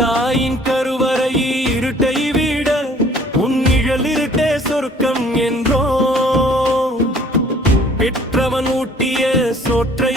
தாயின் கருவறை இருட்டை விட உன் இழல் இருட்டே சொர்க்கம் என்றோ. பெற்றவன் ஊட்டிய சோற்றை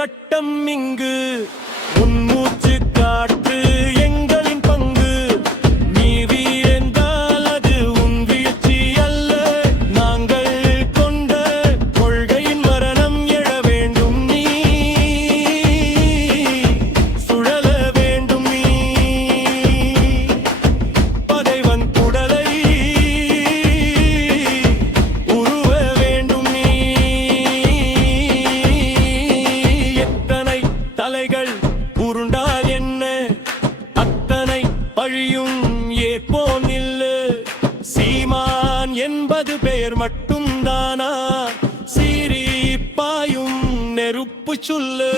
சட்டம் இங்கு உன் மூச்சு காற்று சேர்ந்தானா சீரி பாயும் நெருப்பு சொல்லு.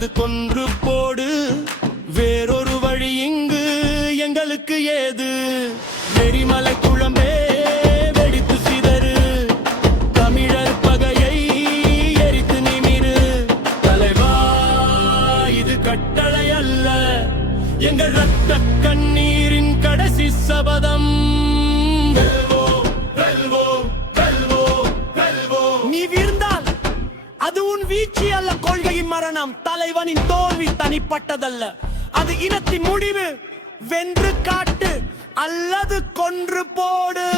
அல்லது கொன்று போடு. வேறொரு வழி இங்கு எங்களுக்கு ஏது? வெறிமலை குழம்பே வெடித்து சிதறு. தமிழர் பகையை எரித்து நிமிரு. தலைவா இது கட்டளை அல்ல. எங்கள் ரத்த கண்ணீரின் கடைசி சபதம். அது உன் வீழ்ச்சி அல்ல கொள்கையின் மரணம். தலைவனின் தோல்வி தனிப்பட்டதல்ல. அது இனத்தின் முடிவு. வென்று காட்டு அல்லது கொன்று போடு.